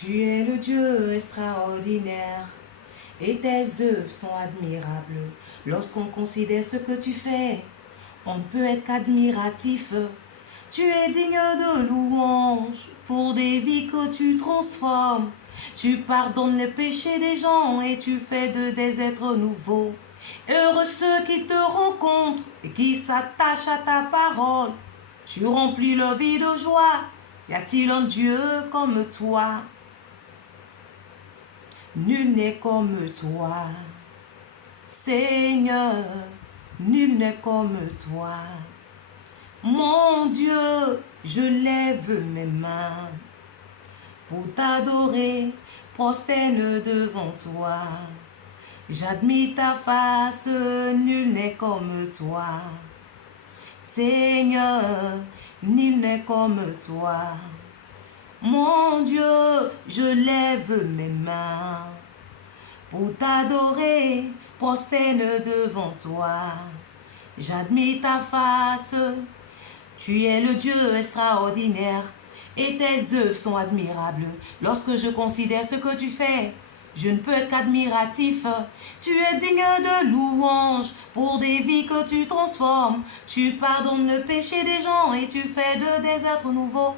Tu es le Dieu extraordinaire et tes œuvres sont admirables. Lorsqu'on considère ce que tu fais, on ne peut être qu'admiratif. Tu es digne de louange pour des vies que tu transformes. Tu pardonnes les péchés des gens et tu fais de des êtres nouveaux. Heureux ceux qui te rencontrent et qui s'attachent à ta parole. Tu remplis leur vie de joie. Y a-t-il un Dieu comme toi? Nul n'est comme toi. Seigneur, nul n'est comme toi. Mon Dieu, je lève mes mains pour t'adorer, prosterne devant toi. J'admire ta face, nul n'est comme toi. Seigneur, nul n'est comme toi. Mon Dieu, je lève mes mains pour t'adorer, prosterne devant toi. J'admire ta face, tu es le Dieu extraordinaire et tes œuvres sont admirables. Lorsque je considère ce que tu fais, je ne peux être qu'admiratif. Tu es digne de louange pour des vies que tu transformes. Tu pardonnes le péché des gens et tu fais de des êtres nouveaux.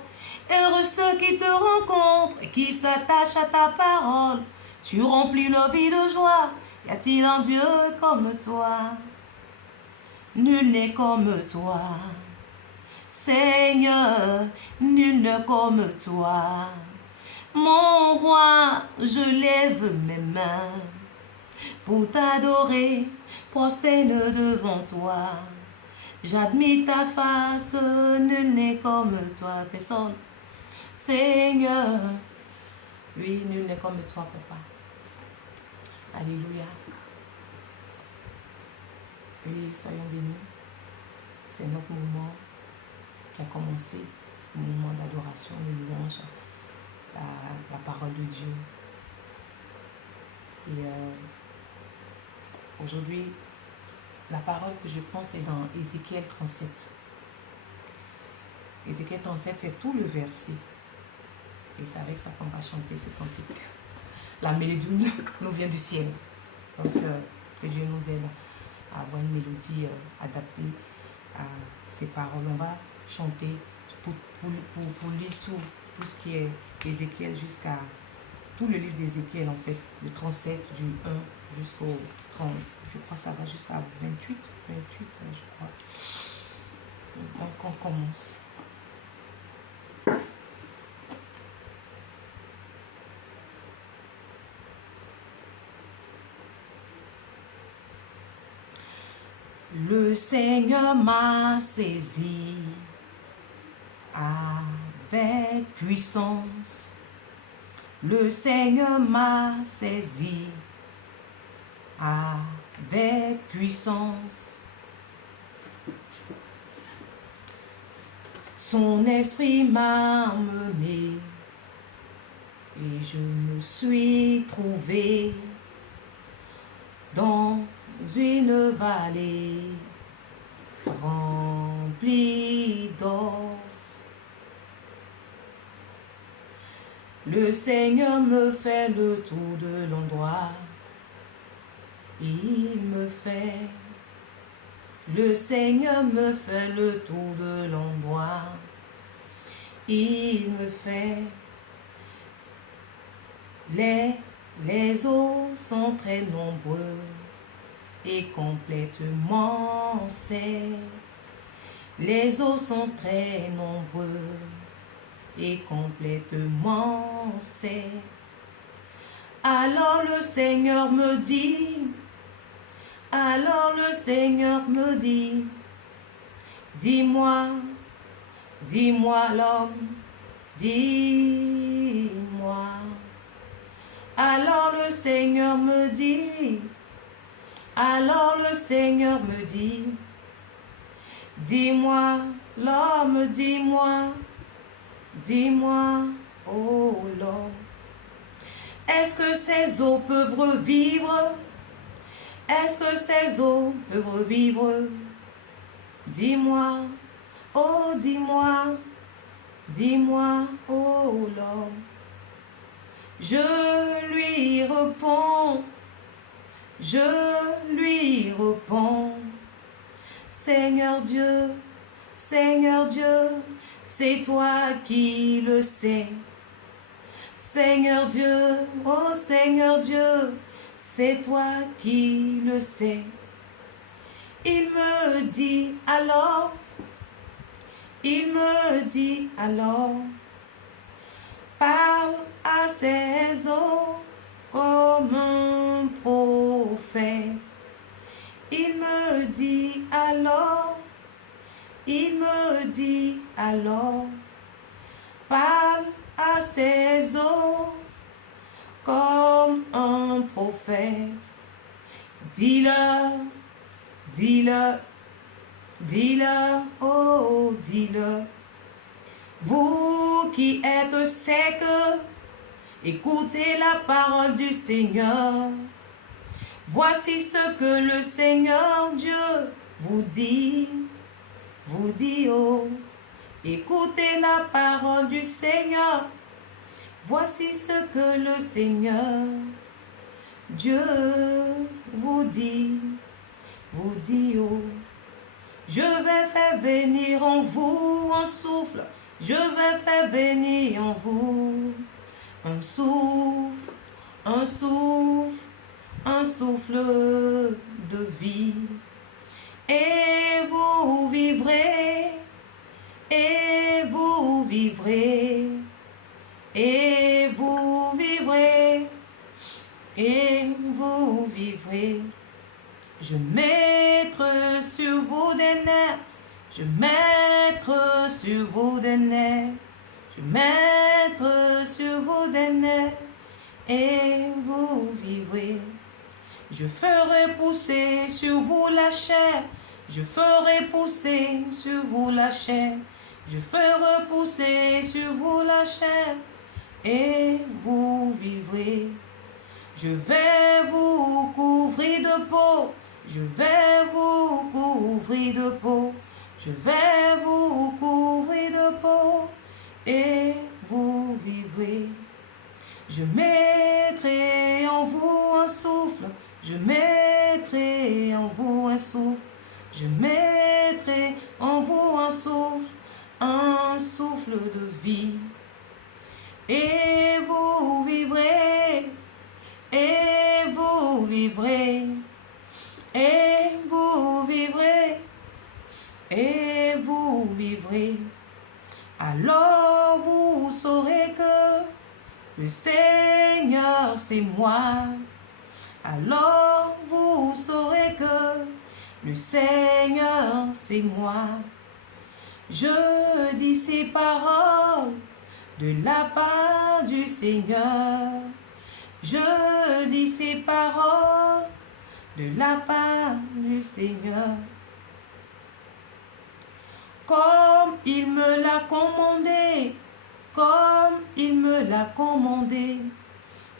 Heureux ceux qui te rencontrent et qui s'attachent à ta parole. Tu remplis leur vie de joie. Y a-t-il un Dieu comme toi? Nul n'est comme toi. Seigneur, nul n'est comme toi. Mon roi, je lève mes mains pour t'adorer, prosterne devant toi. J'admire ta face, nul n'est comme toi. Personne. Seigneur, oui, nul n'est comme toi, papa. Alléluia. Oui, soyons bénis. C'est notre moment qui a commencé, le moment d'adoration, de louange, la parole de Dieu. Et aujourd'hui, la parole que je prends, c'est dans Ézéchiel 37. Ézéchiel 37, c'est tout le verset. Et c'est avec ça qu'on va chanter ce cantique. La mélodie nous vient du ciel. Donc, que Dieu nous aide à avoir une mélodie adaptée à ces paroles. On va chanter pour lire tout ce qui est Ézéchiel jusqu'à tout le livre d'Ézéchiel, en fait, le 37 du 1 jusqu'au 30. Je crois que ça va jusqu'à 28, je crois. Donc, on commence. Le Seigneur m'a saisi avec puissance. Le Seigneur m'a saisi avec puissance. Son esprit m'a mené et je me suis trouvé dans une vallée remplie d'os. Le Seigneur me fait le tour de l'endroit. Le Seigneur me fait le tour de l'endroit. Il me fait. Les eaux sont très nombreux et complètement secs. Les eaux sont très nombreux et complètement secs. Alors le Seigneur me dit, dis-moi l'homme, dis-moi. Alors le Seigneur me dit, dis-moi l'homme, dis-moi, oh l'homme. Est-ce que ces eaux peuvent revivre? Est-ce que ces eaux peuvent revivre? Dis-moi, oh dis-moi, oh l'homme. je lui réponds, je lui réponds. Seigneur Dieu, c'est toi qui le sais. Seigneur Dieu, oh Seigneur Dieu, c'est toi qui le sais. Il me dit alors, parle à ses eaux comme un prophète. Il me dit alors, parle à ses eaux comme un prophète. Dis-leur, oh dis-leur. Vous qui êtes secs, écoutez la parole du Seigneur. Voici ce que le Seigneur Dieu vous dit, oh. Écoutez la parole du Seigneur. Voici ce que le Seigneur Dieu vous dit, oh. Je vais faire venir en vous un souffle. Je vais faire venir en vous un souffle, un souffle de vie. Et vous vivrez, et vous vivrez, et vous vivrez, et vous vivrez. Je mettrai sur vous des nerfs, je mettrai sur vous des nerfs, je mettrai sur vous des nerfs, et vous vivrez. Je ferai pousser sur vous la chair, je ferai pousser sur vous la chair, je ferai pousser sur vous la chair, et vous vivrez. Je vais vous couvrir de peau, je vais vous couvrir de peau, je vais vous couvrir de peau, et vous vivrez. Je mettrai en vous un souffle, je mettrai en vous un souffle, je mettrai en vous un souffle de vie. Et vous vivrez, et vous vivrez, et vous vivrez, et vous vivrez. Alors vous saurez que le Seigneur c'est moi. Alors vous saurez que le Seigneur c'est moi. Je dis ces paroles de la part du Seigneur. Je dis ces paroles de la part du Seigneur. Comme il me l'a commandé, comme il me l'a commandé,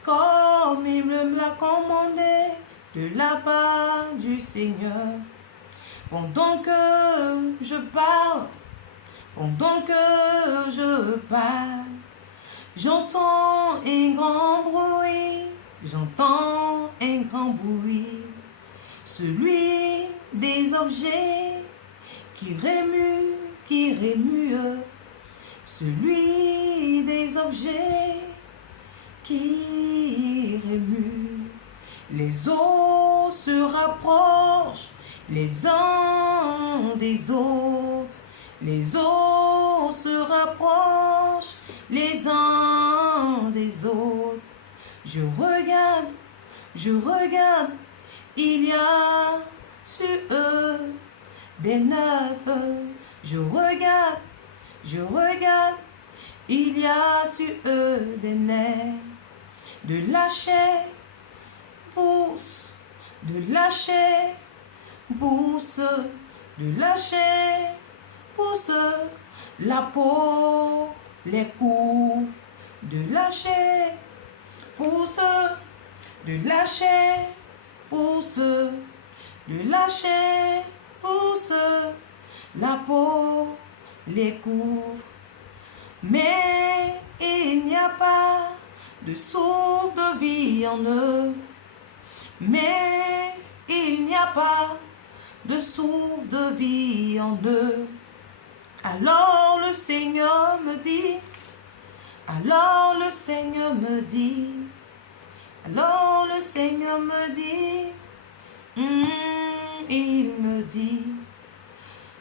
comme il me l'a commandé de la part du Seigneur. Pendant que je parle, j'entends un grand bruit, celui des objets qui remuent, celui des objets qui remuent. Les eaux se rapprochent les uns des autres, les eaux se rapprochent les uns des autres. Je regarde, il y a sur eux des neufs. Je regarde, il y a sur eux des nerfs. De la chair pousse, de la chair pousse, de la chair pousse, la peau les couvre. De la chair pousse, de la chair pousse, de la chair pousse, la peau les couvre. Mais il n'y a pas de souffle de vie en eux. Mais il n'y a pas de souffle de vie en eux. Alors le Seigneur me dit, alors le Seigneur me dit, alors le Seigneur me dit, il me dit,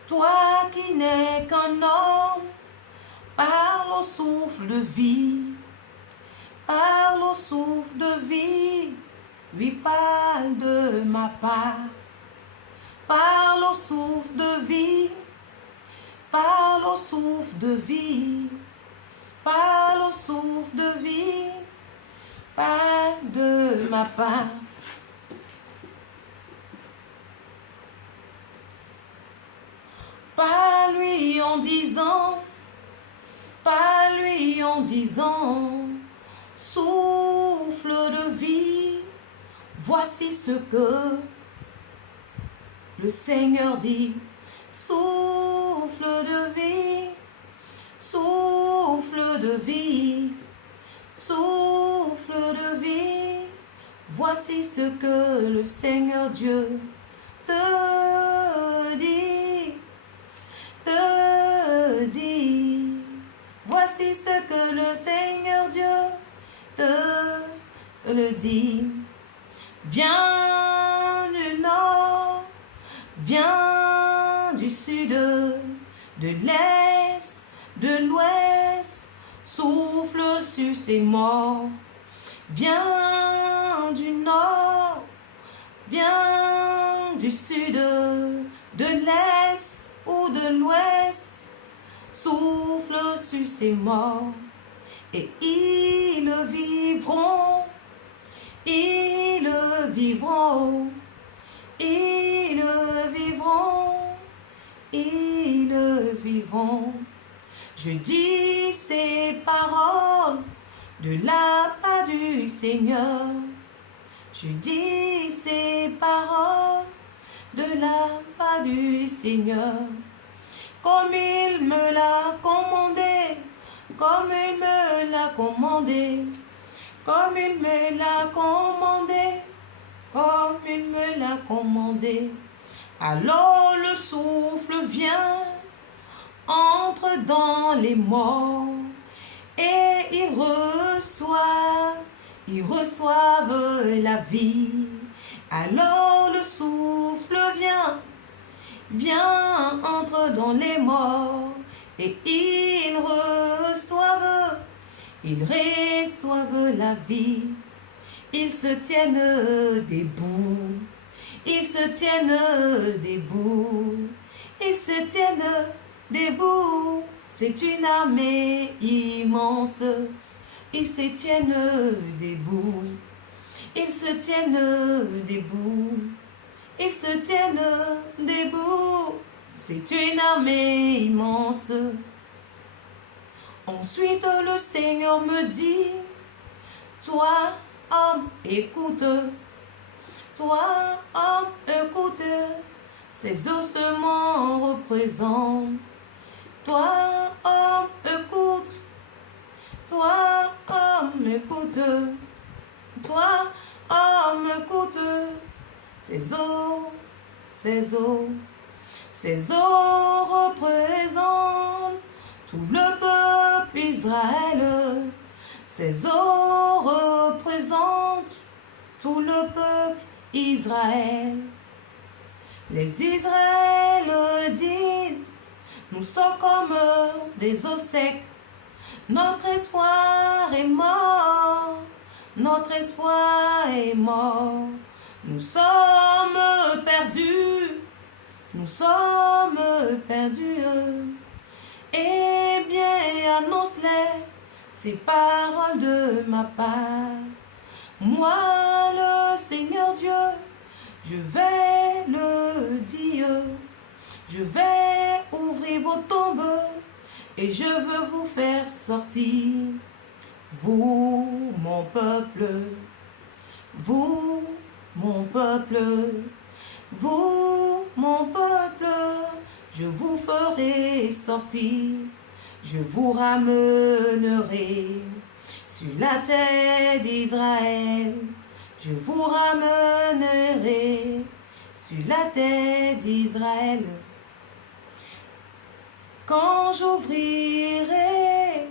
toi qui n'es qu'un homme, parle au souffle de vie, parle au souffle de vie, lui parle de ma part, parle au souffle de vie, parle au souffle de vie, parle au souffle de vie, parle de ma part. Pas lui en disant, pas lui en disant, souffle de vie, voici ce que le Seigneur dit. Souffle de vie, souffle de vie, souffle de vie, voici ce que le Seigneur Dieu te dit, te dit. Voici ce que le Seigneur Dieu te le dit. Viens du nord, viens du sud, de l'est, de l'ouest, souffle sur ces morts. Viens du nord, viens du sud, de l'est ou de l'ouest, souffle sur ces morts. Et ils vivront, ils vivront, ils vivront, ils vivront. Je dis ces paroles de la part du Seigneur. Je dis ces paroles de la part du Seigneur. Comme il me l'a commandé, comme il me l'a commandé, comme il me l'a commandé, comme il me l'a commandé. Alors le souffle vient, entre dans les morts, et ils reçoivent la vie. Alors le souffle vient, entre dans les morts, et ils reçoivent la vie. Ils se tiennent debout, ils se tiennent debout, ils se tiennent debout. C'est une armée immense, ils se tiennent debout, ils se tiennent debout, ils se tiennent debout. C'est une armée immense. Ensuite le Seigneur me dit, toi homme, écoute, toi homme, écoute, ces ossements représentent. Toi homme, écoute, toi homme, écoute, toi homme, écoute, ces os, ces os, ces os représentent tout le peuple Israël. Ces os représentent tout le peuple Israël. Les Israëls disent, nous sommes comme des os secs. Notre espoir est mort. Notre espoir est mort. Nous sommes perdus. Nous sommes perdus. Eh bien, annonce-les ces paroles de ma part. Moi, le Seigneur Dieu, je vais le dire. Je vais ouvrir vos tombes et je veux vous faire sortir. Vous, mon peuple, vous, mon peuple, vous, mon peuple, je vous ferai sortir, je vous ramènerai sur la terre d'Israël. Je vous ramènerai sur la terre d'Israël. Quand j'ouvrirai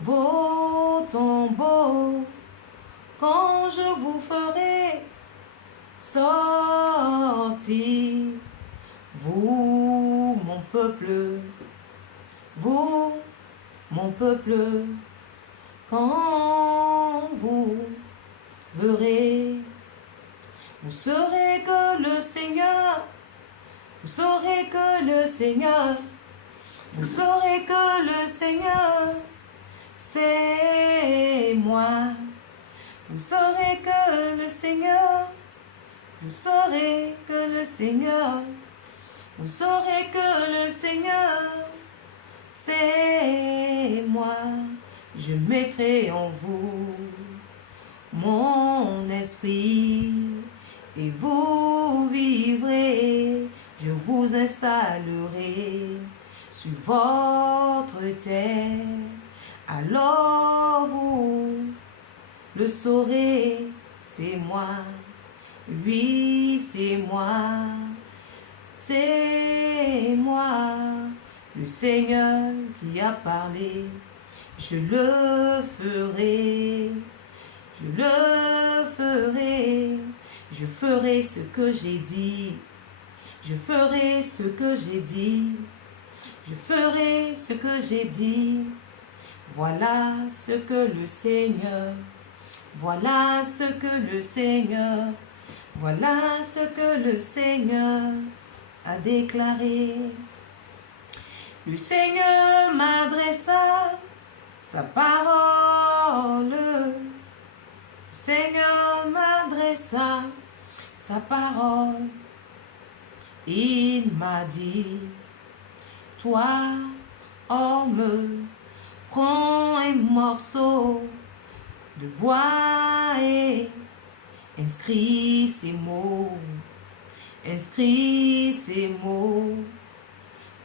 vos tombeaux, quand je vous ferai sortir, vous, mon peuple, vous, mon peuple, quand vous verrez, vous saurez que le Seigneur, vous saurez que le Seigneur, vous saurez que le Seigneur, c'est moi. Vous saurez que le Seigneur, vous saurez que le Seigneur, vous saurez que le Seigneur, c'est moi. Je mettrai en vous mon esprit et vous vivrez. Je vous installerai sur votre terre. Alors vous le saurez, c'est moi. Oui, c'est moi. C'est moi, le Seigneur qui a parlé. Je le ferai. Je le ferai. Je ferai ce que j'ai dit. Je ferai ce que j'ai dit. Je ferai ce que j'ai dit. Voilà ce que le Seigneur, voilà ce que le Seigneur, voilà ce que le Seigneur a déclaré. Le Seigneur m'adressa sa parole. Le Seigneur m'adressa sa parole. Il m'a dit, toi, homme, prends un morceau de bois et inscris ces mots. Inscris ces mots.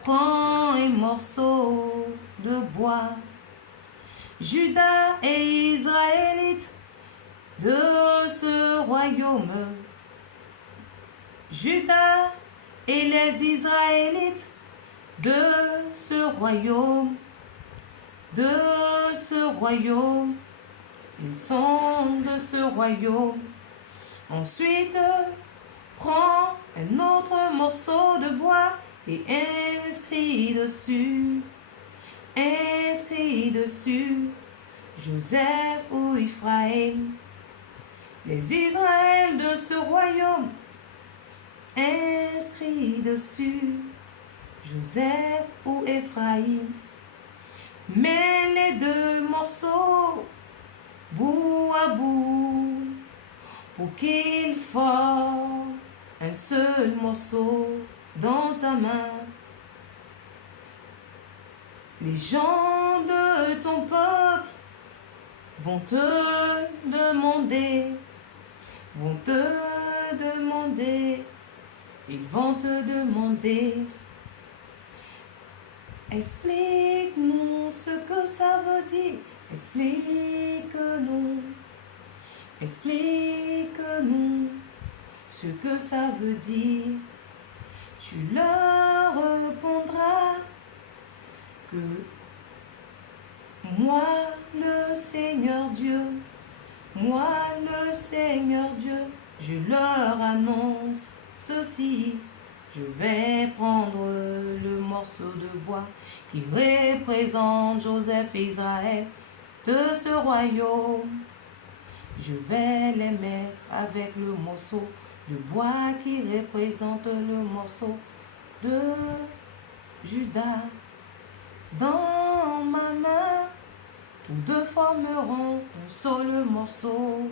Prends un morceau de bois. Judas et Israélites de ce royaume. Judas et les Israélites de ce royaume. De ce royaume. Ils sont de ce royaume. Ensuite, prends un autre morceau de bois et inscris dessus, Joseph ou Ephraim, les Israëls de ce royaume, inscris dessus, Joseph ou Ephraim. Mets les deux morceaux bout à bout pour qu'ils forment un seul morceau dans ta main. Les gens de ton peuple vont te demander, ils vont te demander, explique-nous ce que ça veut dire, explique-nous ce que ça veut dire. Tu leur répondras que moi, le Seigneur Dieu, je leur annonce ceci. Je vais prendre le morceau de bois qui représente Joseph et Israël de ce royaume. Je vais les mettre avec le morceau de bois qui représente le morceau de Judas. Dans ma main, tous deux formeront un seul morceau.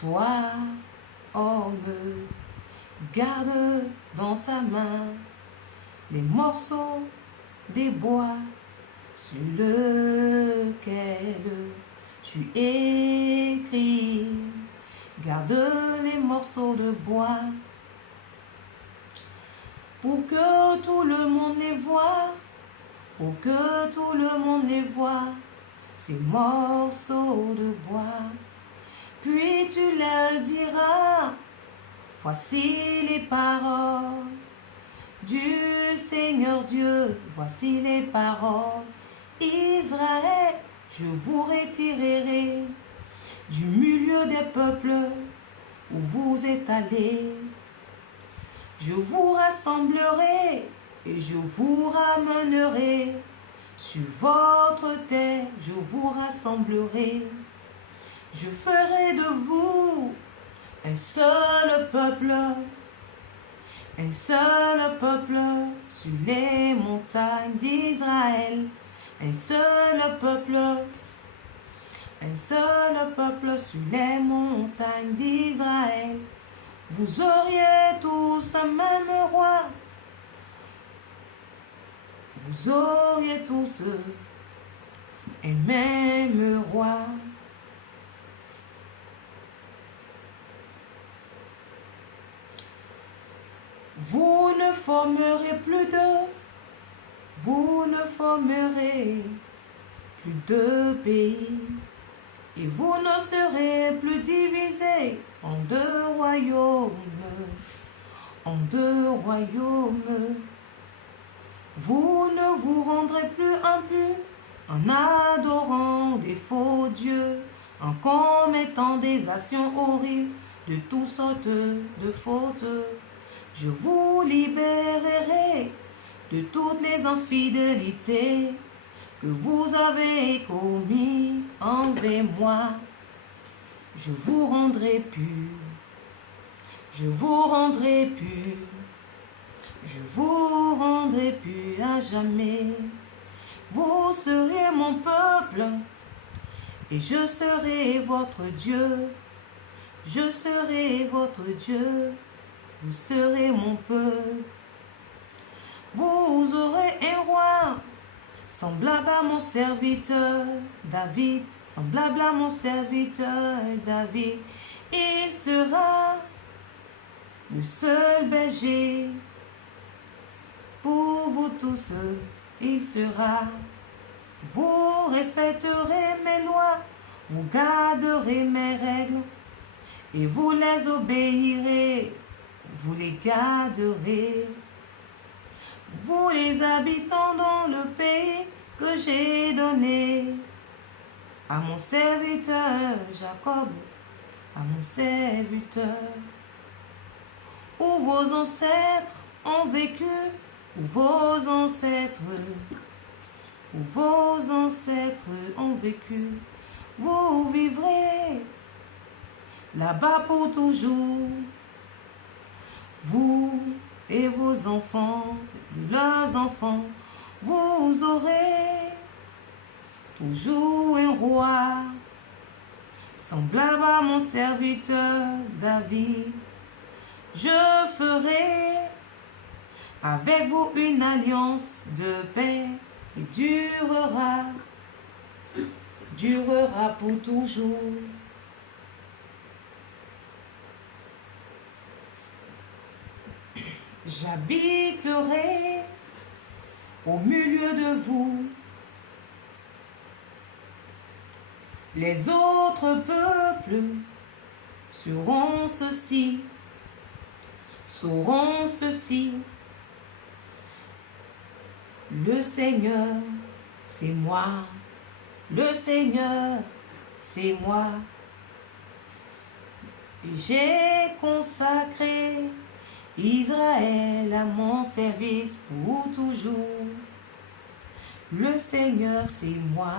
Toi, homme, garde dans ta main les morceaux des bois sur lequel tu écris. Garde les morceaux de bois pour que tout le monde les voie, pour que tout le monde les voie. ces morceaux de bois. Puis tu leur diras, voici les paroles du Seigneur Dieu, voici les paroles. Israël, je vous retirerai du milieu des peuples où vous êtes allés. Je vous rassemblerai et je vous ramènerai sur votre terre, je vous rassemblerai. Je ferai de vous un seul peuple sur les montagnes d'Israël. Un seul peuple sur les montagnes d'Israël. Vous auriez tous un même roi. Vous auriez tous un même roi. Vous ne formerez plus de pays, et vous ne serez plus divisés en deux royaumes, Vous ne vous rendrez plus impurs en adorant des faux dieux, en commettant des actions horribles de toutes sortes de fautes. Je vous libérerai de toutes les infidélités que vous avez commis envers moi. Je vous rendrai pur. Je vous rendrai pur. Je vous rendrai pur à jamais. Vous serez mon peuple et je serai votre Dieu. Je serai votre Dieu. Vous serez mon peuple. Vous aurez un roi semblable à mon serviteur David. Semblable à mon serviteur David. Il sera le seul berger pour vous tous. Il sera. Vous respecterez mes lois. Vous garderez mes règles. Et vous les obéirez. Vous les garderez. Vous les habitants dans le pays que j'ai donné à mon serviteur Jacob, à mon serviteur. Où vos ancêtres ont vécu, où vos ancêtres ont vécu, vous vivrez là-bas pour toujours. Vous et vos enfants, leurs enfants, vous aurez toujours un roi, semblable à mon serviteur David. Je ferai avec vous une alliance de paix et durera pour toujours. J'habiterai au milieu de vous. Les autres peuples sauront ceci. Le Seigneur, c'est moi. Le Seigneur, c'est moi. J'ai consacré Israël à mon service pour toujours. Le Seigneur, c'est moi.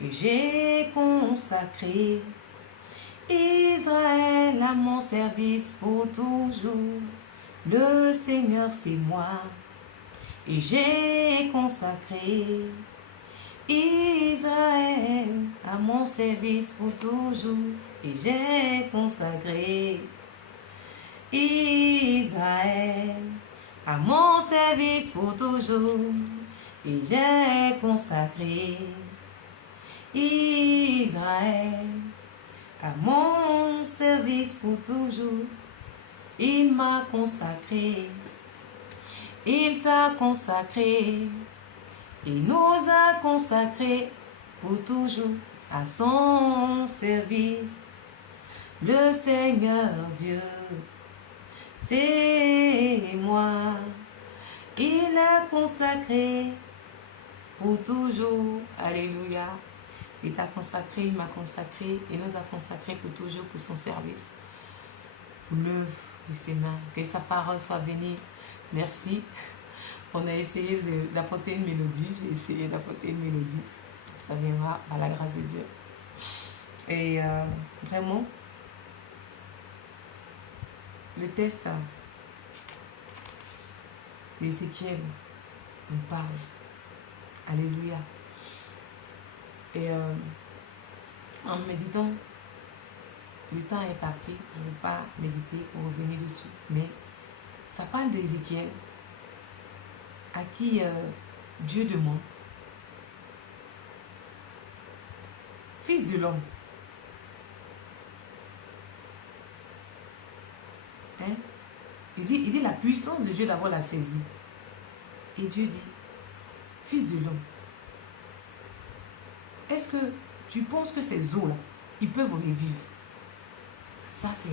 Et j'ai consacré Israël à mon service pour toujours. Le Seigneur, c'est moi. Et j'ai consacré Israël à mon service pour toujours. Et j'ai consacré Israël à mon service pour toujours. Et j'ai consacré Israël à mon service pour toujours. Il m'a consacré. Il t'a consacré. Il nous a consacrés pour toujours à son service. Le Seigneur Dieu, c'est moi. Il a consacré pour toujours. Alléluia. Il t'a consacré, il m'a consacré, il nous a consacré pour toujours pour son service. Pour l'œuvre de ses mains. Que sa parole soit bénie. Merci. On a essayé d'apporter une mélodie. J'ai essayé d'apporter une mélodie. Ça viendra par la grâce de Dieu. Et vraiment, le test d'Ézéchiel nous parle. Alléluia. Et en méditant, le temps est parti, on ne va pas méditer pour revenir dessus. Mais ça parle d'Ézéchiel à qui Dieu demande, fils de l'homme, hein? Il dit la puissance de Dieu d'abord la saisie. Et Dieu dit, fils de l'homme, est-ce que tu penses que ces eaux-là, ils peuvent revivre? Ça, c'est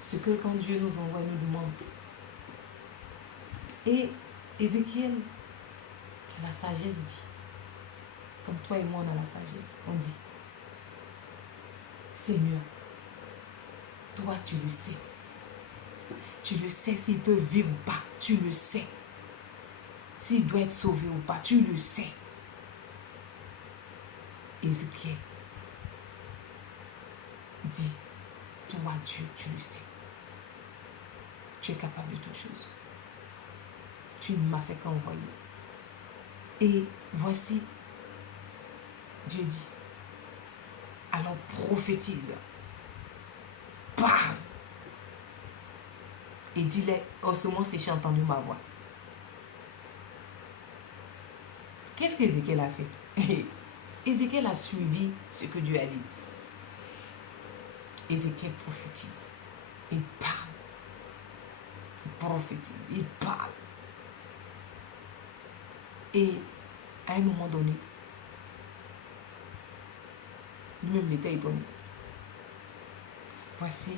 ce que quand Dieu nous envoie, il nous demande. Et Ézéchiel, que la sagesse dit, comme toi et moi on a la sagesse, on dit, Seigneur, toi tu le sais. Tu le sais s'il peut vivre ou pas, tu le sais. S'il doit être sauvé ou pas, tu le sais. Ézéchiel dit, toi Dieu, tu le sais. Tu es capable de toutes choses. Tu ne m'as fait qu'envoyer. Et voici, Dieu dit, alors prophétise, parle. Et dis-les, en ce moment, c'est j'ai entendu ma voix. Qu'est-ce qu'Ézéchiel a fait? Ézéchiel a suivi ce que Dieu a dit. Ézéchiel prophétise. Il parle. Il prophétise. Il parle. Et à un moment donné, lui-même l'était étonné. Voici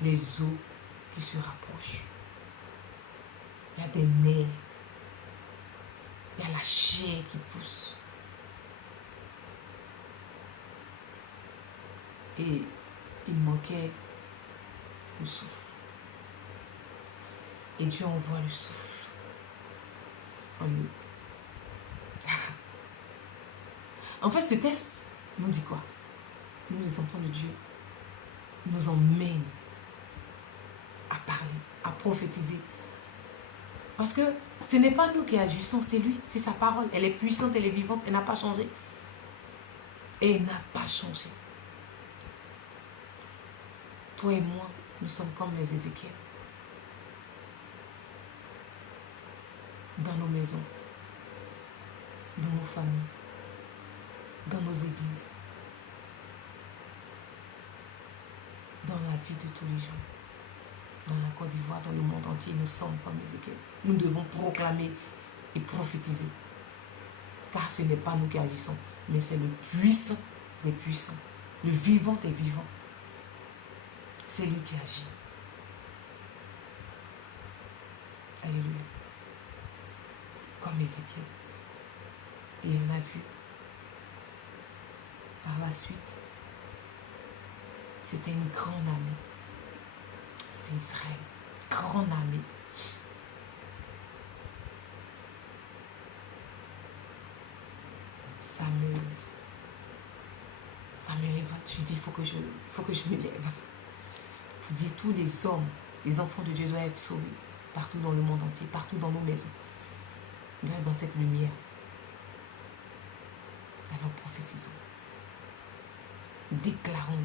les eaux qui se rapprochent. Il y a des nerfs. Il y a la chair qui pousse. Et il manquait le souffle. Et Dieu envoie le souffle en nous. En fait, ce test nous dit quoi? Nous, les enfants de Dieu, nous emmène à parler, à prophétiser. Parce que ce n'est pas nous qui agissons, c'est lui, c'est sa parole. Elle est puissante, elle est vivante, elle n'a pas changé. Et elle n'a pas changé. Toi et moi, nous sommes comme les Ézéchiel. Dans nos maisons, dans nos familles, dans nos églises, dans la vie de tous les jours, dans la Côte d'Ivoire, dans le monde entier, nous sommes comme Ézéchiel. Nous devons proclamer et prophétiser. Car ce n'est pas nous qui agissons, mais c'est le puissant des puissants, le vivant des vivants. C'est lui qui agit. Alléluia. Comme Ézéchiel. Et on a vu par la suite, c'était une grande armée. C'est Israël. Grande armée. Ça me révolte. Je dis, il faut que je me lève. Pour dire, tous les hommes, les enfants de Dieu doivent être sauvés. Partout dans le monde entier, partout dans nos maisons. Ils doivent être dans cette lumière. Alors prophétisons. Déclarons,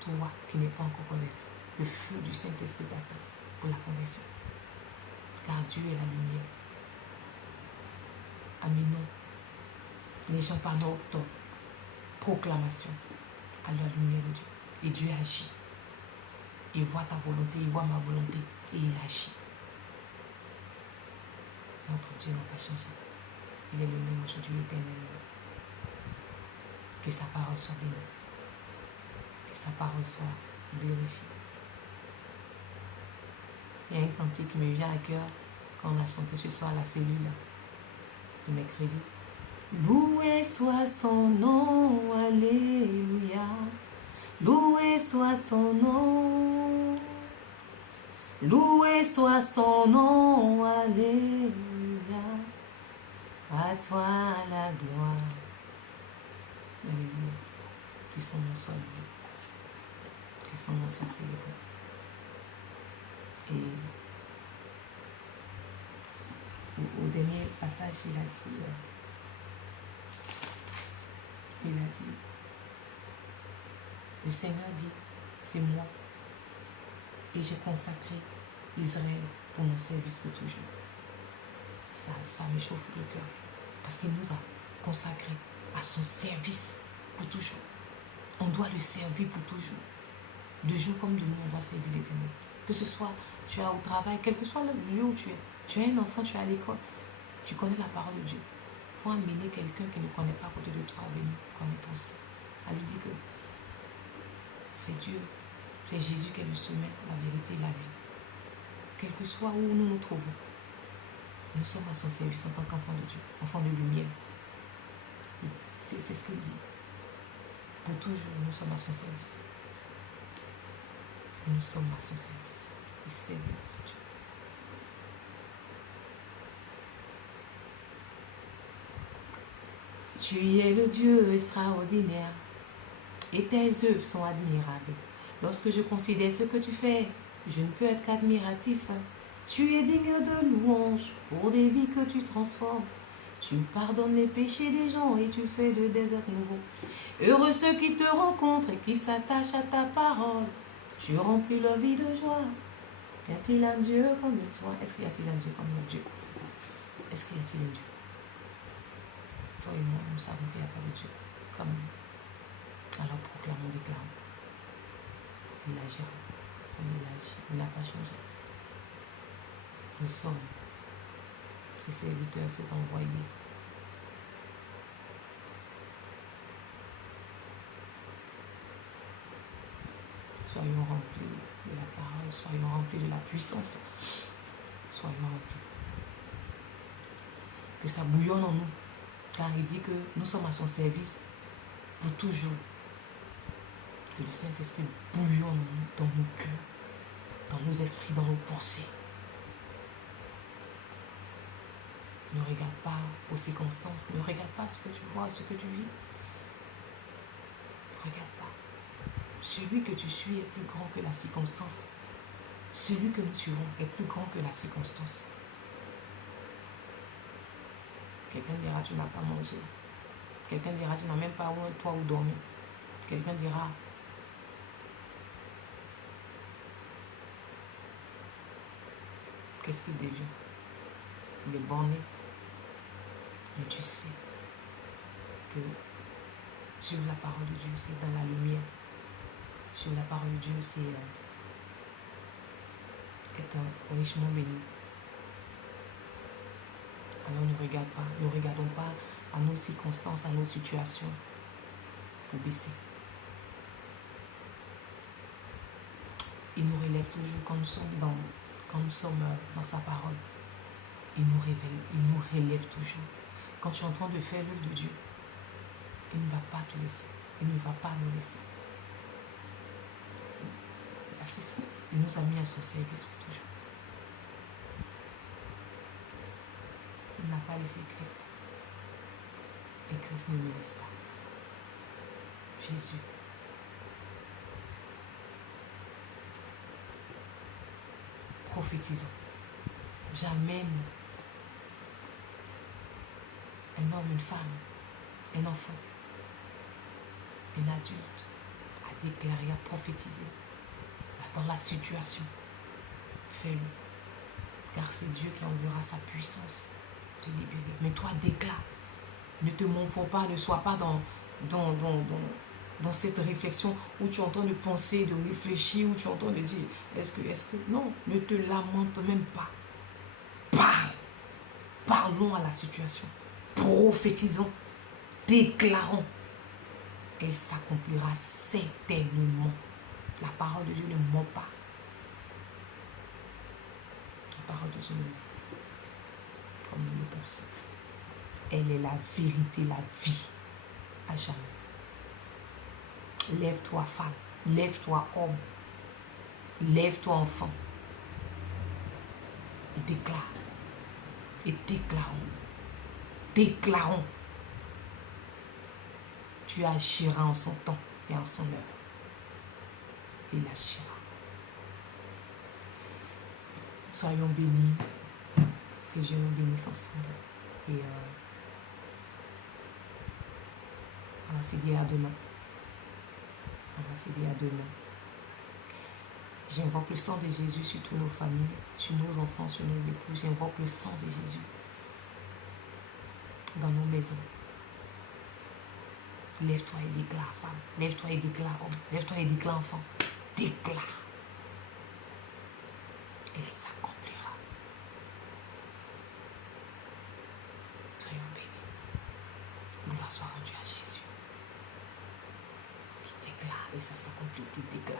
toi qui n'es pas encore converti, le feu du Saint-Esprit t'attend pour la conversion. Car Dieu est la lumière. Amenons les gens par notre proclamation à la lumière de Dieu. Et Dieu agit. Il voit ta volonté, il voit ma volonté et il agit. Notre Dieu n'a pas changé. Il est le même aujourd'hui éternellement. Que sa parole soit bénie. Que sa parole soit glorifiée. Il y a un cantique qui me vient à cœur quand on a chanté ce soir à la cellule de mercredi. Loué soit son nom, alléluia. Loué soit son nom. Loué soit son nom, alléluia. À toi la gloire. Alléluia. Que son nom soit loué. Que son nom soit célébré. Et au dernier passage, il a dit, le Seigneur dit, c'est moi. Et j'ai consacré Israël pour mon service pour toujours. Ça me chauffe le cœur. Parce qu'il nous a consacrés à son service pour toujours. On doit le servir pour toujours. De jour comme de nuit, on doit servir l'Éternel. Que ce soit, tu es au travail, quel que soit le lieu où tu es un enfant, tu es à l'école, tu connais la parole de Dieu. Il faut amener quelqu'un qui ne connaît pas à côté de toi à venir connaître aussi. À lui dire que c'est Dieu, c'est Jésus qui est le chemin, la vérité et la vie. Quel que soit où nous nous trouvons, nous sommes à son service en tant qu'enfants de Dieu, enfants de lumière. C'est ce qu'il dit. Pour toujours, nous sommes à son service. Nous sommes à son service. Il sert Dieu. Tu es le Dieu extraordinaire et tes œuvres sont admirables. Lorsque je considère ce que tu fais, je ne peux être qu'admiratif. Tu es digne de louange pour des vies que tu transformes. Tu pardonnes les péchés des gens et tu fais de des êtres nouveaux. Heureux ceux qui te rencontrent et qui s'attachent à ta parole. Tu remplis leur vie de joie. Y a-t-il un Dieu comme toi? Est-ce qu'il y a-t-il un Dieu comme notre Dieu? Est-ce qu'il y a-t-il un Dieu? Toi et moi, nous savons qu'il n'y a pas de Dieu comme nous. Alors proclamons, déclarons. Il agira comme il agit. Il n'a pas changé. Nous sommes ses serviteurs, ses envoyés. Soyons remplis de la parole, soyons remplis de la puissance. Soyons remplis. Que ça bouillonne en nous. Car il dit que nous sommes à son service pour toujours. Que le Saint-Esprit bouillonne en nous, dans nos cœurs, dans nos esprits, dans nos pensées. Ne regarde pas aux circonstances, ne regarde pas ce que tu vois, ce que tu vis. Ne regarde pas. Celui que tu suis est plus grand que la circonstance. Celui que nous suivons est plus grand que la circonstance. Quelqu'un dira, tu n'as pas mangé. Quelqu'un dira, tu n'as même pas toi où dormir. Quelqu'un dira, qu'est-ce qu'il devient? Il est borné. Mais tu sais que sur la parole de Dieu, c'est dans la lumière. Sur la parole de Dieu, c'est être richement béni. Alors ne regardons pas à nos circonstances, à nos situations pour baisser. Il nous relève toujours quand nous sommes dans sa parole. Il nous révèle, il nous relève toujours. Quand tu es en train de faire l'œuvre de Dieu, il ne va pas te laisser. Il ne va pas nous laisser. C'est ça. Il nous a mis à son service pour toujours. Il n'a pas laissé Christ. Et Christ ne nous laisse pas. Jésus. Prophétisant. J'amène un homme, une femme, un enfant, un adulte à déclarer, à prophétiser dans la situation. Fais-le. Car c'est Dieu qui enverra sa puissance te libérer. Mais toi, déclare. Ne te montre pas, ne sois pas dans cette réflexion où tu entends de penser, de réfléchir, où tu entends de dire, est-ce que, non, ne te lamente même pas. Parle. Parlons à la situation. Prophétisons. Déclarons. Elle s'accomplira certainement. La parole de Dieu ne ment pas. La parole de Dieu ne ment pas. Comme nous le pensons. Elle est la vérité, la vie. À jamais. Lève-toi, femme. Lève-toi, homme. Lève-toi, enfant. Et déclare. Et déclarons. Déclarons. Tu agiras en son temps et en son heure. Il agira. Soyons bénis. Que Dieu nous bénisse ensemble. Et on va se dire à demain. On va se dire à demain. J'invoque le sang de Jésus sur toutes nos familles, sur nos enfants, sur nos époux. J'invoque le sang de Jésus dans nos maisons. Lève-toi et déclare, femme. Lève-toi et déclare, homme. Lève-toi et déclare, enfant. Déclare. Elle s'accomplira. Soyons bénis. Gloire soit rendue à Jésus. Il déclare et ça s'accomplit. Il déclare.